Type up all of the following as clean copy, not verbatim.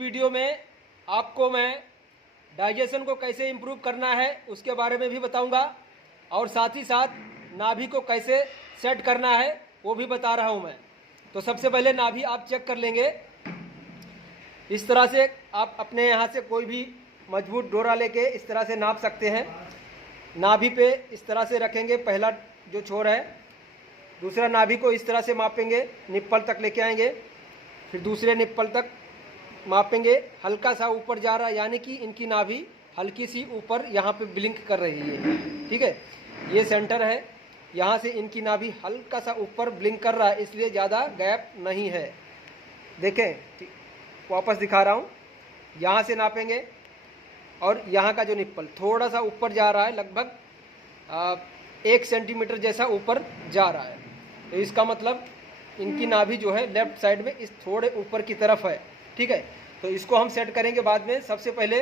Video में आपको मैं डाइजेशन को कैसे इम्प्रूव करना है उसके बारे में भी बताऊंगा और साथ ही साथ नाभि को कैसे सेट करना है वो भी बता रहा हूं मैं। तो सबसे पहले नाभि आप चेक कर लेंगे। इस तरह से आप अपने यहाँ से कोई भी मजबूत डोरा लेके इस तरह से नाप सकते हैं। नाभि पे इस तरह से रखेंगे, पहला जो छोर है। दूसरा नाभि को इस तरह से मापेंगे, निप्पल तक लेके आएंगे, फिर दूसरे निप्पल तक मापेंगे। हल्का सा ऊपर जा रहा है, यानी कि इनकी नाभि हल्की सी ऊपर यहाँ पे ब्लिंक कर रही है। ठीक है, ये सेंटर है, यहाँ से इनकी नाभि हल्का सा ऊपर ब्लिंक कर रहा है, इसलिए ज़्यादा गैप नहीं है। देखें, वापस दिखा रहा हूँ। यहाँ से नापेंगे और यहाँ का जो निप्पल थोड़ा सा ऊपर जा रहा है, लगभग 1 सेंटीमीटर जैसा ऊपर जा रहा है। तो इसका मतलब इनकी नाभि जो है लेफ्ट साइड में इस थोड़े ऊपर की तरफ है। ठीक है, तो इसको हम सेट करेंगे बाद में। सबसे पहले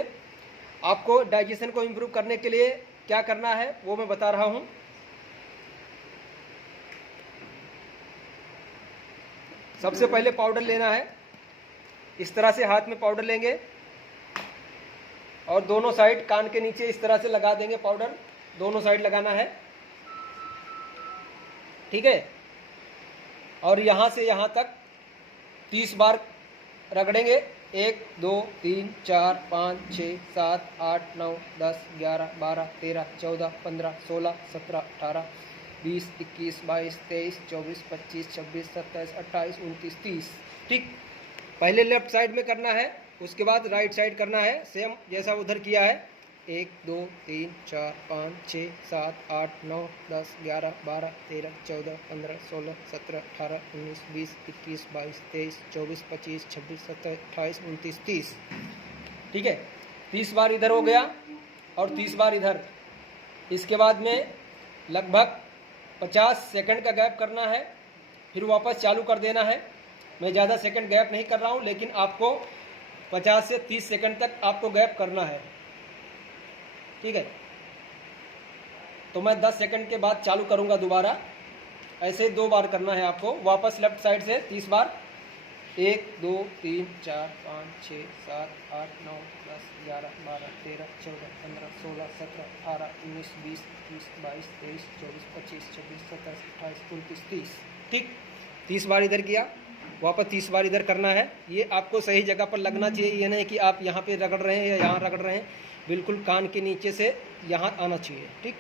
आपको डाइजेशन को इम्प्रूव करने के लिए क्या करना है वो मैं बता रहा हूँ। सबसे पहले पाउडर लेना है। इस तरह से हाथ में पाउडर लेंगे और दोनों साइड कान के नीचे इस तरह से लगा देंगे। पाउडर दोनों साइड लगाना है, ठीक है। और यहाँ से यहाँ तक 30 बार रगड़ेंगे। 1 2 3 4 5 6 7 8 9 10 11 12 13 14 15 16 17 18 20 21 22 23 24 25 26 27 28 29 30। ठीक, पहले लेफ्ट साइड में करना है, उसके बाद राइट साइड करना है, सेम जैसा उधर किया है। 1 2 3 4 5 6 7 8 9 10 11 12 13 14 15 16 17 18 19 20 21 22 23 24 25 26 27 28 29 30। ठीक है, 30 बार इधर हो गया और 30 बार इधर। इसके बाद में लगभग 50 सेकंड का गैप करना है, फिर वापस चालू कर देना है। मैं ज़्यादा सेकंड गैप नहीं कर रहा हूँ, लेकिन आपको 50 से 30 सेकंड तक आपको गैप करना है। ठीक है, तो मैं 10 सेकंड के बाद चालू करूंगा दोबारा। ऐसे 2 बार करना है आपको। वापस लेफ्ट साइड से 30 बार। 1 2 3 4 5 6 7 8 9 10 11 12 13 14 15 16 17 18 19 20 21 22 23 24 25 26 27 28 29 30। ठीक, 30 बार इधर किया, वापस 30 बार इधर करना है। ये आपको सही जगह पर लगना चाहिए, ये नहीं कि आप यहाँ पे रगड़ रहे हैं या यहाँ रगड़ रहे हैं। बिल्कुल कान के नीचे से यहाँ आना चाहिए। ठीक,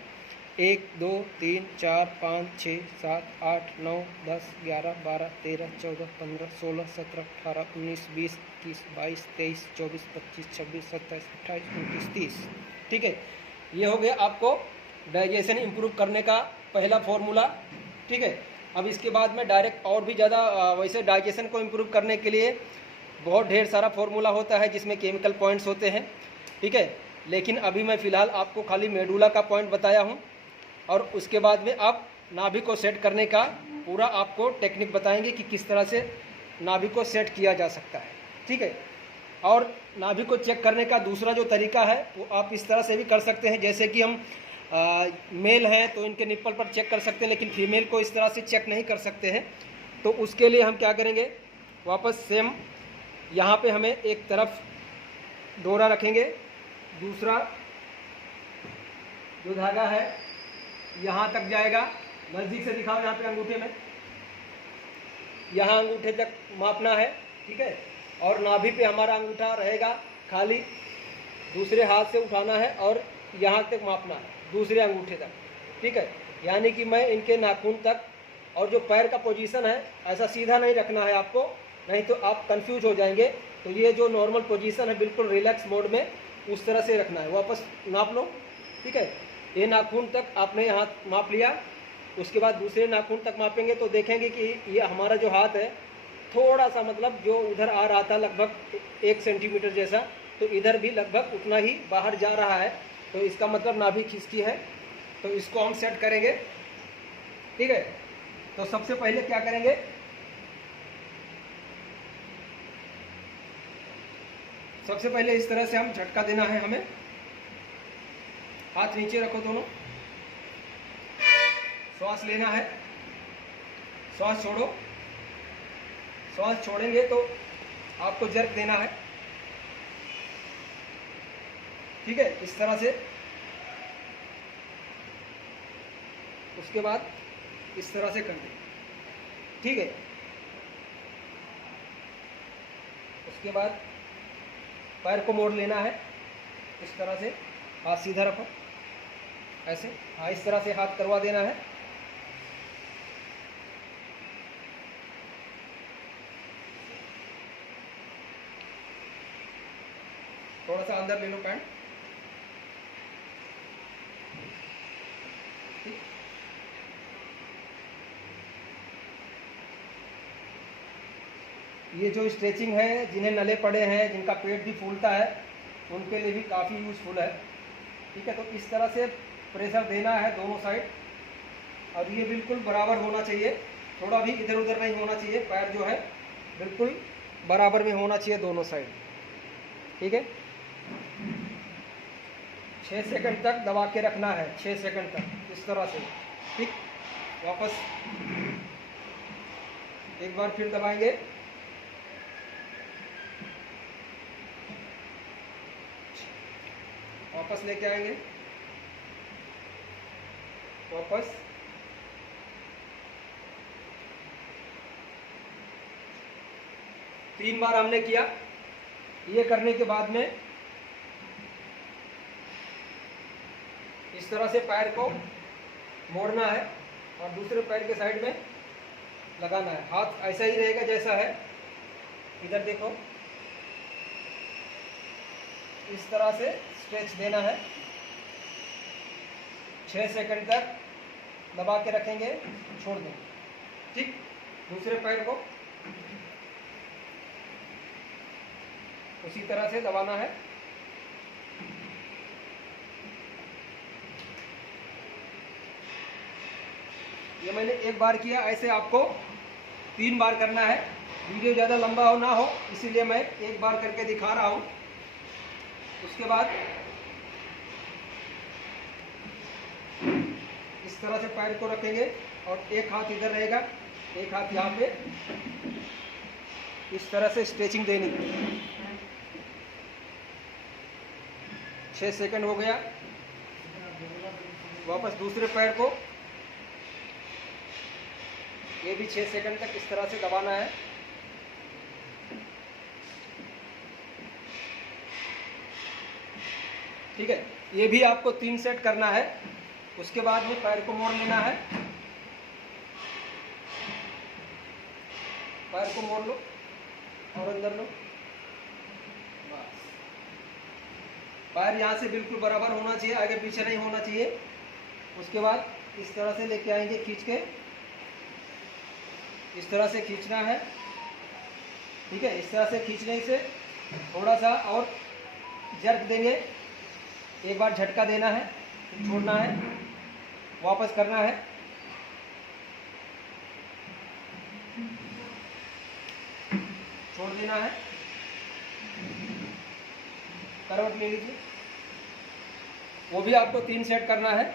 1 2 3 4 5 6 7 8 9 10 11 12 13 14 15 16 17 18 19 20 21 22 23 24 25 26 27 28 29 30। ठीक है, ये हो गया आपको डाइजेशन इम्प्रूव करने का पहला फॉर्मूला। ठीक है, अब इसके बाद में डायरेक्ट और भी ज़्यादा वैसे डाइजेशन को इम्प्रूव करने के लिए बहुत ढेर सारा फॉर्मूला होता है, जिसमें केमिकल पॉइंट्स होते हैं। ठीक है, लेकिन अभी मैं फ़िलहाल आपको खाली मेडुला का पॉइंट बताया हूँ, और उसके बाद में आप नाभि को सेट करने का पूरा आपको टेक्निक बताएंगे कि किस तरह से नाभि को सेट किया जा सकता है। ठीक है, और नाभि को चेक करने का दूसरा जो तरीका है वो आप इस तरह से भी कर सकते हैं। जैसे कि हम मेल हैं तो इनके निप्पल पर चेक कर सकते हैं, लेकिन फीमेल को इस तरह से चेक नहीं कर सकते हैं। तो उसके लिए हम क्या करेंगे, वापस सेम यहाँ पे हमें एक तरफ डोरा रखेंगे, दूसरा जो धागा है यहाँ तक जाएगा। नज़दीक से दिखाओ, यहाँ पे अंगूठे में, यहाँ अंगूठे तक मापना है। ठीक है, और नाभि पे हमारा अंगूठा रहेगा, खाली दूसरे हाथ से उठाना है और यहाँ तक मापना है, दूसरे अंगूठे तक। ठीक है, यानी कि मैं इनके नाखून तक, और जो पैर का पोजीशन है ऐसा सीधा नहीं रखना है आपको, नहीं तो आप कंफ्यूज हो जाएंगे। तो ये जो नॉर्मल पोजीशन है बिल्कुल रिलैक्स मोड में, उस तरह से रखना है। वापस नाप लो। ठीक है, ये नाखून तक आपने यहाँ माप लिया, उसके बाद दूसरे नाखून तक मापेंगे तो देखेंगे कि ये हमारा जो हाथ है थोड़ा सा, मतलब जो उधर आ रहा था लगभग 1 सेंटीमीटर जैसा, तो इधर भी लगभग उतना ही बाहर जा रहा है। तो इसका मतलब नाभि खिसकी है। तो इसको हम सेट करेंगे। ठीक है, तो सबसे पहले क्या करेंगे, सबसे पहले इस तरह से हम झटका देना है हमें। हाथ नीचे रखो दोनों, श्वास लेना है, श्वास छोड़ो। श्वास छोड़ेंगे तो आपको जर्क देना है। ठीक है, इस तरह से। उसके बाद इस तरह से कर दें, ठीक है। उसके बाद पैर को मोड़ लेना है इस तरह से, हाथ सीधा रखो ऐसे, हाँ इस तरह से हाथ करवा देना है। थोड़ा सा अंदर ले लो पैंट, ठीक। ये जो स्ट्रेचिंग है, जिन्हें नले पड़े हैं, जिनका पेट भी फूलता है, उनके लिए भी काफ़ी यूज़फुल है, ठीक है। तो इस तरह से प्रेशर देना है दोनों साइड, और ये बिल्कुल बराबर होना चाहिए, थोड़ा भी इधर उधर नहीं होना चाहिए। पैर जो है बिल्कुल बराबर में होना चाहिए दोनों साइड, ठीक है। 6 सेकंड तक दबा के रखना है, 6 सेकंड तक इस तरह से, ठीक। वापस एक बार फिर दबाएंगे, वापस लेके आएंगे, वापस, तीन बार हमने किया। ये करने के बाद में इस तरह से पैर को मोड़ना है और दूसरे पैर के साइड में लगाना है। हाथ ऐसा ही रहेगा जैसा है, इधर देखो, इस तरह से स्ट्रेच देना है। 6 सेकंड तक दबा के रखेंगे, छोड़ देंगे, ठीक। दूसरे पैर को उसी तरह से दबाना है। ये मैंने एक बार किया, ऐसे आपको 3 बार करना है। वीडियो ज़्यादा लंबा हो ना हो, इसीलिए मैं एक बार करके दिखा रहा हूँ। उसके बाद इस तरह से पैर को रखेंगे और एक हाथ इधर रहेगा, एक हाथ यहाँ पे, इस तरह से स्ट्रेचिंग देनी। 6 सेकंड हो गया। वापस दूसरे पैर को, ये भी 6 सेकंड तक इस तरह से दबाना है। ठीक है, ये भी आपको 3 सेट करना है। उसके बाद में पैर को मोड़ लेना है, पैर को मोड़ लो और अंदर लो। बस, पैर यहाँ से बिल्कुल बराबर होना चाहिए, आगे पीछे नहीं होना चाहिए। उसके बाद इस तरह से लेके आएंगे, खींच के इस तरह से खींचना है। ठीक है, इस तरह से खींचने से थोड़ा सा और जर्क देंगे, एक बार झटका देना है, छोड़ना है, वापस करना है। छोड़ देना है, करवट ले लीजिए। वो भी आपको 3 सेट करना है।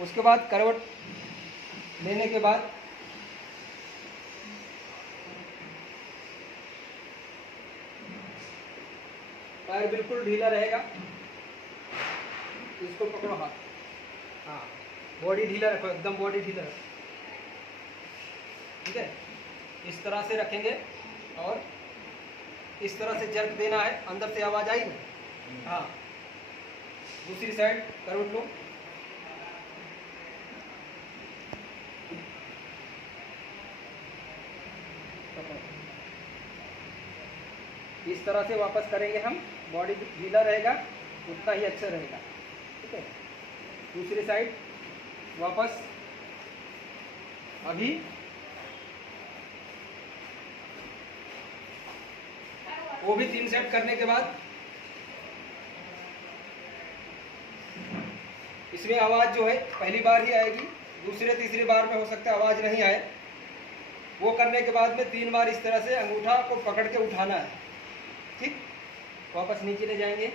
उसके बाद करवट लेने के बाद पैर बिल्कुल ढीला रहेगा, इसको पकड़ो हाथ, हाँ, बॉडी ढीला रखो, एकदम बॉडी ढीला रखो। ठीक है, इस तरह से रखेंगे और इस तरह से जर्क देना है। अंदर से आवाज आई ना? हाँ, दूसरी साइड करवट लो, इस तरह से वापस करेंगे हम। बॉडी ढीला रहेगा उतना ही अच्छा रहेगा। ठीक है, दूसरी साइड वापस। अभी वो भी 3 सेट करने के बाद इसमें आवाज जो है पहली बार ही आएगी, दूसरे तीसरी बार में हो सकता है आवाज नहीं आए। वो करने के बाद में 3 बार इस तरह से अंगूठा को पकड़ के उठाना है। ठीक, वापस नीचे ले जाएंगे,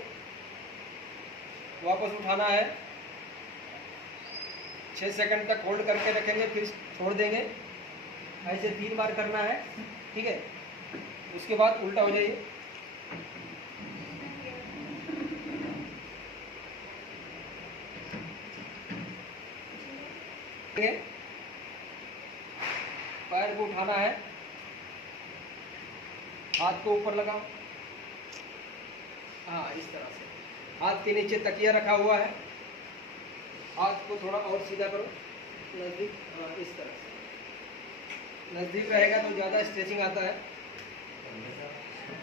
वापस उठाना है, 6 सेकंड तक होल्ड करके रखेंगे, फिर छोड़ देंगे। ऐसे 3 बार करना है। ठीक है, उसके बाद उल्टा हो जाइए, पैर को उठाना है, हाथ को ऊपर लगाओ, हाँ इस तरह से। हाथ के नीचे तकिया रखा हुआ है, हाथ को थोड़ा और सीधा करो, नज़दीक, हाँ इस तरह से। नज़दीक रहेगा तो ज़्यादा स्ट्रेचिंग आता है,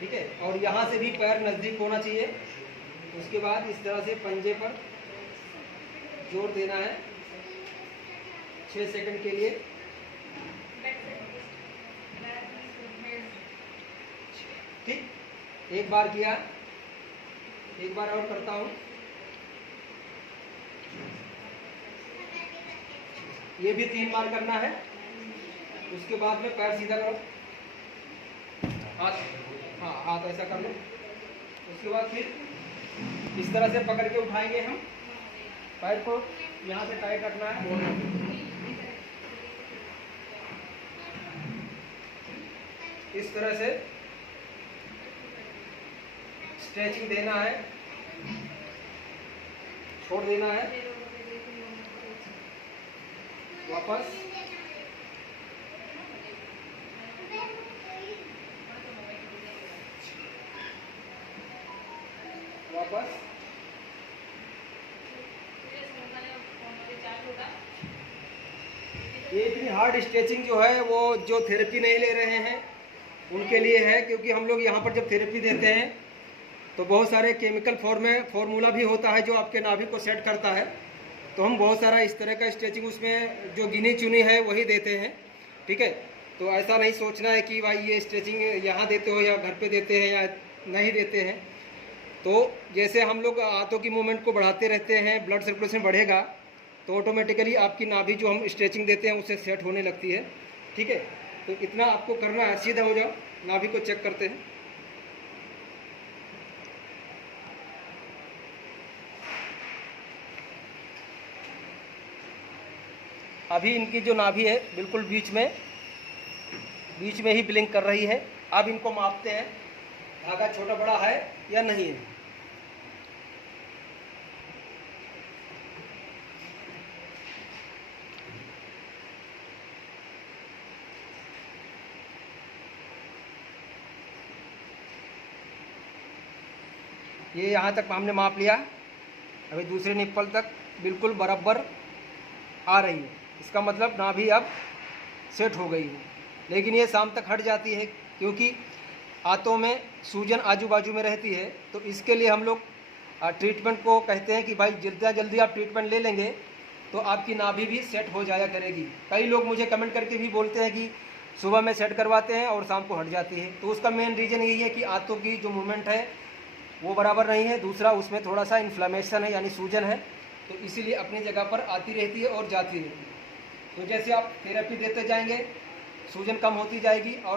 ठीक है। और यहाँ से भी पैर नज़दीक होना चाहिए। उसके बाद इस तरह से पंजे पर जोर देना है 6 सेकंड के लिए। ठीक, एक बार किया, एक बार और करता हूँ। ये भी 3 बार करना है। उसके बाद में पैर सीधा करो, हाथ, हाँ हाथ ऐसा कर लो। उसके बाद फिर इस तरह से पकड़ के उठाएंगे हम। पैर को यहाँ से टाइट रखना है, इस तरह से स्ट्रेचिंग देना है, छोड़ देना है, वापस, वापस। ये इतनी हार्ड स्ट्रेचिंग जो है वो जो थेरेपी नहीं ले रहे हैं उनके लिए है, क्योंकि हम लोग यहाँ पर जब थेरेपी देते हैं तो बहुत सारे केमिकल फॉर्मूला भी होता है जो आपके नाभि को सेट करता है। तो हम बहुत सारा इस तरह का स्ट्रेचिंग उसमें जो गिनी चुनी है वही देते हैं, ठीक है। तो ऐसा नहीं सोचना है कि भाई ये स्ट्रेचिंग यहाँ देते हो या घर पे देते हैं या नहीं देते हैं। तो जैसे हम लोग हाथों की मूवमेंट को बढ़ाते रहते हैं, ब्लड सर्कुलेशन बढ़ेगा तो ऑटोमेटिकली आपकी नाभि जो हम स्ट्रेचिंग देते हैं उससे सेट होने लगती है, ठीक है। तो इतना आपको करना है। सीधा हो जाओ, नाभि को चेक करते हैं। अभी इनकी जो नाभि है बिल्कुल बीच में ही ब्लिंक कर रही है। अब इनको मापते हैं, धागा छोटा बड़ा है या नहीं है। ये यहाँ तक हमने माप लिया। अभी दूसरे निप्पल तक बिल्कुल बराबर आ रही है, इसका मतलब नाभि अब सेट हो गई है। लेकिन ये शाम तक हट जाती है क्योंकि हाथों में सूजन आजू बाजू में रहती है। तो इसके लिए हम लोग ट्रीटमेंट को कहते हैं कि भाई जितना जल्दी आप ट्रीटमेंट ले लेंगे तो आपकी नाभि भी सेट हो जाया करेगी। कई लोग मुझे कमेंट करके भी बोलते हैं कि सुबह में सेट करवाते हैं और शाम को हट जाती है। तो उसका मेन रीज़न यही है कि हाथों की जो मूवमेंट है वो बराबर नहीं है। दूसरा, उसमें थोड़ा सा इन्फ्लेमेशन है यानी सूजन है, तो इसीलिए अपनी जगह पर आती रहती है और जाती रहती है। तो जैसे आप थेरेपी देते जाएंगे सूजन कम होती जाएगी और